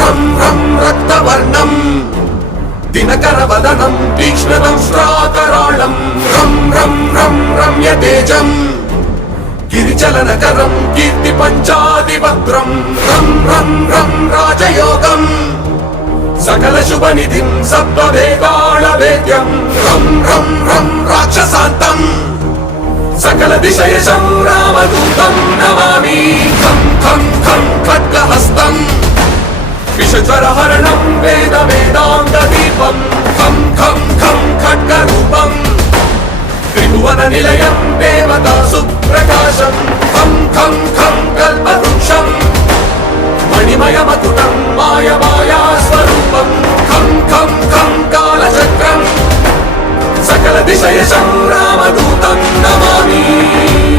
रं रं रक्तवर्णं दिनकरवदनं तीक्ष्णं श्राकराळं रं रं रं रम्यतेजं गिरिचलनकरं कीर्तिपञ्चादिवक्त्रं रं रं रं राजयोगं सकलशुभनिधिं सप्तवेदालवेद्यं रं रं रं राक्षसान्तं सकलदिशयशं रामदूतं नमामि खं खं खं खड्गहस्तं विषज्वरहरणं वेदवेदान्तदीपं खं खं खं खड्गरूपं त्रिभुवननिलयं देवतासुप्रकाशं खं खं खं कल्पवृक्षं मणिमयमकुटं मायमायास्वरूपं खं खं खं कालचक्रं सकलदिशयशं रामदूतं नमामि।